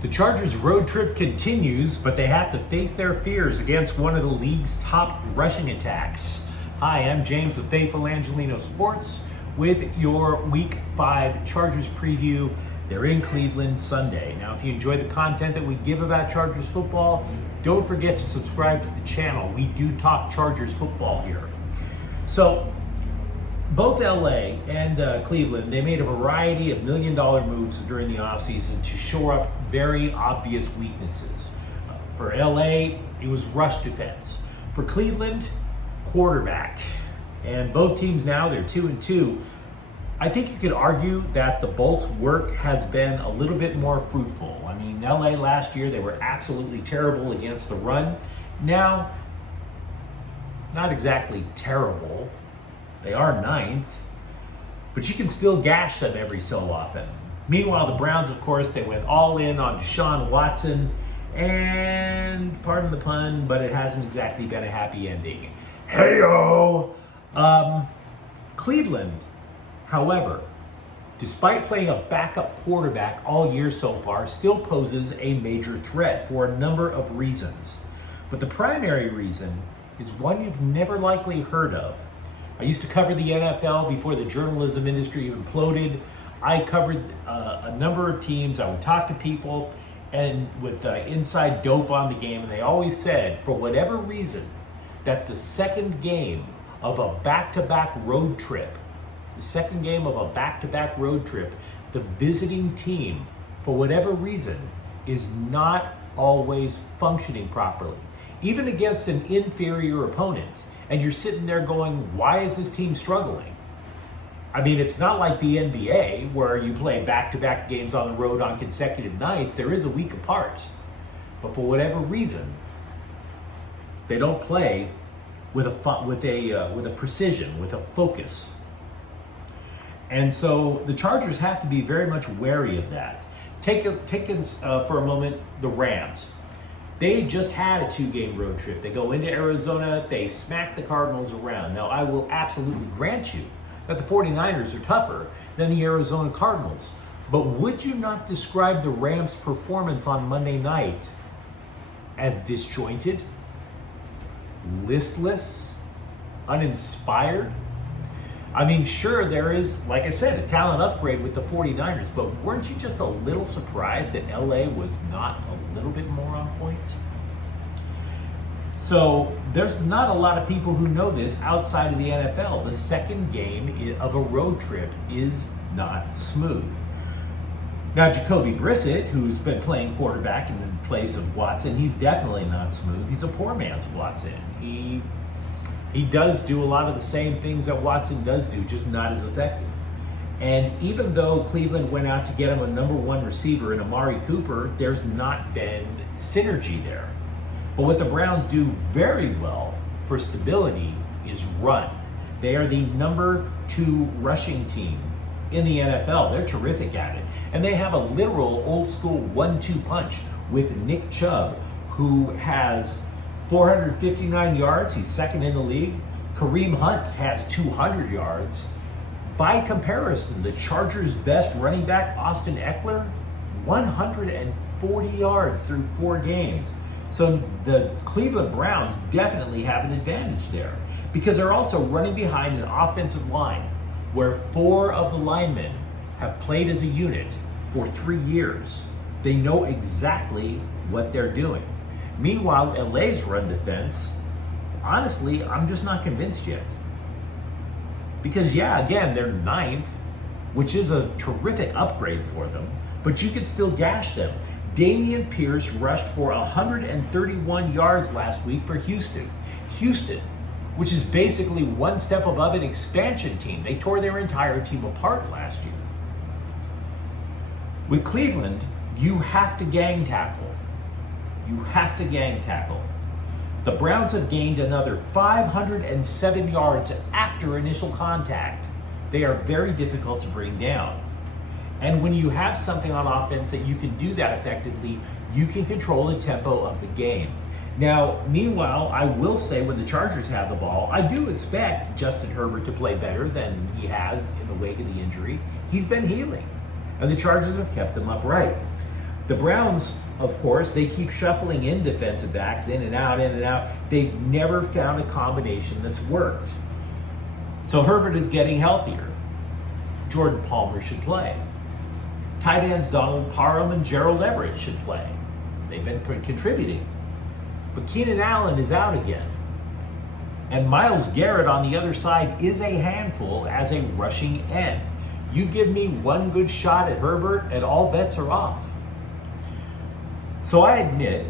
The Chargers' road trip continues, but they have to face their fears against one of the league's top rushing attacks. Hi, I'm James of Faithful Angelino Sports with your Week 5 Chargers preview. They're in Cleveland Sunday. Now, if you enjoy the content that we give about Chargers football, don't forget to subscribe to the channel. We do talk Chargers football here. So, both LA and Cleveland, they made a variety of million-dollar moves during the offseason to shore up very obvious weaknesses. For LA, it was rush defense. For Cleveland, quarterback. And both teams now, they're 2-2. I think you could argue that the Bolts' work has been a little bit more fruitful. I mean, LA last year, they were absolutely terrible against the run. Now, not exactly terrible. They are 9th, but you can still gash them every so often. Meanwhile, the Browns, of course, they went all in on Deshaun Watson, and pardon the pun, but it hasn't exactly been a happy ending. Hey-o! Cleveland, however, despite playing a backup quarterback all year so far, still poses a major threat for a number of reasons. But the primary reason is one you've never likely heard of. I used to cover the NFL before the journalism industry imploded. I covered a number of teams. I would talk to people and with inside dope on the game, and they always said, for whatever reason, that the second game of a back-to-back road trip, the visiting team, for whatever reason, is not always functioning properly, even against an inferior opponent. And you're sitting there going, why is this team struggling? I mean, it's not like the NBA where you play back-to-back games on the road on consecutive nights. There is a week apart. But for whatever reason, they don't play with a precision, with a focus. And so the Chargers have to be very much wary of that. Take for a moment the Rams. They just had a 2-game road trip. They go into Arizona, they smack the Cardinals around. Now, I will absolutely grant you that the 49ers are tougher than the Arizona Cardinals. But would you not describe the Rams' performance on Monday night as disjointed, listless, uninspired? I mean, sure, there is, like I said, a talent upgrade with the 49ers, but weren't you just a little surprised that LA was not a little bit more on point? So there's not a lot of people who know this outside of the NFL. The second game of a road trip is not smooth. Now, Jacoby Brissett, who's been playing quarterback in place of Watson, he's definitely not smooth. He's a poor man's Watson. He does do a lot of the same things that Watson does do, just not as effective. And even though Cleveland went out to get him a number 1 receiver in Amari Cooper, there's not been synergy there. But what the Browns do very well for stability is run. They are the number 2 rushing team in the NFL. They're terrific at it. And they have a literal old school 1-2 punch with Nick Chubb, who has 459 yards, he's second in the league. Kareem Hunt has 200 yards. By comparison, the Chargers' best running back, Austin Eckler, 140 yards through 4 games. So the Cleveland Browns definitely have an advantage there because they're also running behind an offensive line where 4 of the linemen have played as a unit for 3 years. They know exactly what they're doing. Meanwhile, LA's run defense, honestly, I'm just not convinced yet. Because, yeah, again, they're 9th, which is a terrific upgrade for them, but you could still gash them. Dameon Pierce rushed for 131 yards last week for Houston. Houston, which is basically one step above an expansion team. They tore their entire team apart last year. With Cleveland, you have to gang tackle. The Browns have gained another 507 yards after initial contact. They are very difficult to bring down. And when you have something on offense that you can do that effectively, you can control the tempo of the game. Now, meanwhile, I will say when the Chargers have the ball, I do expect Justin Herbert to play better than he has in the wake of the injury. He's been healing, and the Chargers have kept him upright. The Browns, of course, they keep shuffling in defensive backs in and out, in and out. They've never found a combination that's worked. So Herbert is getting healthier. Jordan Palmer should play. Tight ends Donald Parham and Gerald Everett should play. They've been contributing. But Keenan Allen is out again. And Myles Garrett on the other side is a handful as a rushing end. You give me one good shot at Herbert and all bets are off. So I admit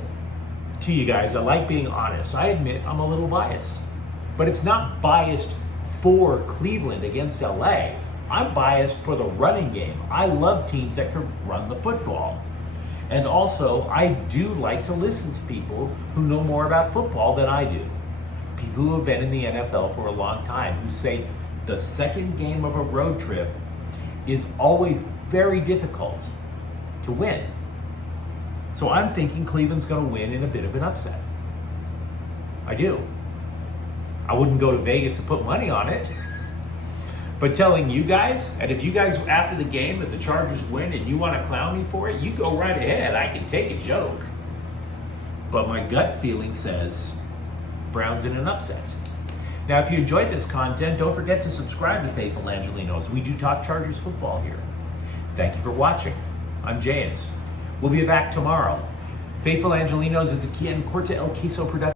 to you guys, I like being honest. I admit I'm a little biased. But it's not biased for Cleveland against LA. I'm biased for the running game. I love teams that can run the football. And also, I do like to listen to people who know more about football than I do. People who have been in the NFL for a long time, who say the second game of a road trip is always very difficult to win. So I'm thinking Cleveland's going to win in a bit of an upset. I do. I wouldn't go to Vegas to put money on it. But telling you guys, and if you guys after the game, if the Chargers win and you want to clown me for it, you go right ahead. I can take a joke. But my gut feeling says Browns in an upset. Now, if you enjoyed this content, don't forget to subscribe to Faithful Angelinos. We do talk Chargers football here. Thank you for watching. I'm James. We'll be back tomorrow. Faithful Angelinos is a Quian Corte El Queso production.